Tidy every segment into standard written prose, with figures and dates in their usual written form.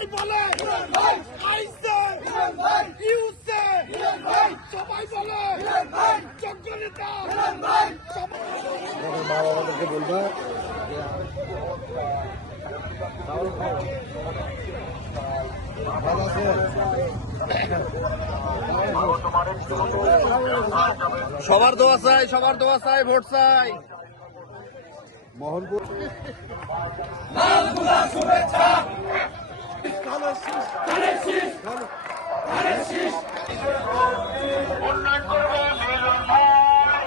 সবাই বলে আইসে ইউসে সবাই বলে যোগ্য নেতা। মা বাবাদেরকে বলবা সবার দোয়া চাই, সবার দোয়া চাই, ভোট চাই। মোহনপুর শুভেচ্ছা উন্নয়ন করবে মিলন ভাই।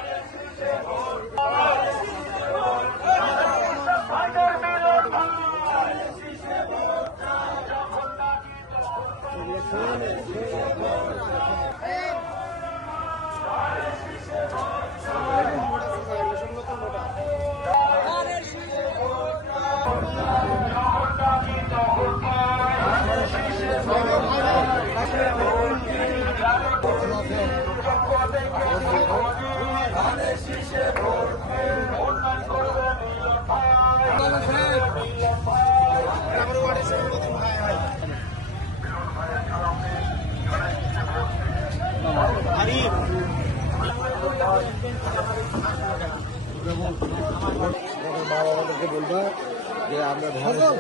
মা বাবাদেরকে বলবা যে আমরা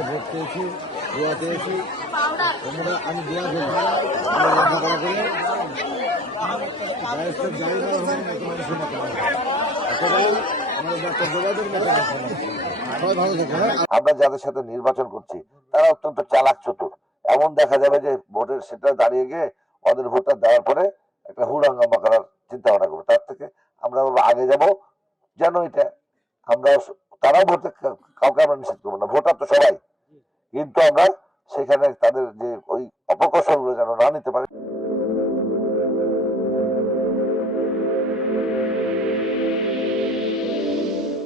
ভোট পেয়েছি, দোয়া পেয়েছি, তোমরা আমি দোয়া করবো লেখাপড়া করে বয়স্ক যাই না হয় মতো মানুষের মতো সবাই আমাদের ডাক্তার যোগাযোগ মতো সবাই ভালো থাকে। আমরা যাদের সাথে নির্বাচন করছি তারা অত্যন্ত চালাক চতুর। এমন দেখা যাবে যে ভোটের সেটা দাঁড়িয়ে গিয়ে ওদের ভোটটা দেওয়ার পরে একটা হুড়াঙ্গামা করার চিন্তা ভাবনা করবো। তার থেকে আমরা আগে যাব যেন এটা আমরা তারাও ভোটে কাউকে আমরা নিষেধ করবো না, ভোটার তো সবাই, কিন্তু আমরা সেখানে তাদের যে ওই অপকৌশল গুলো যেন না নিতে পারি।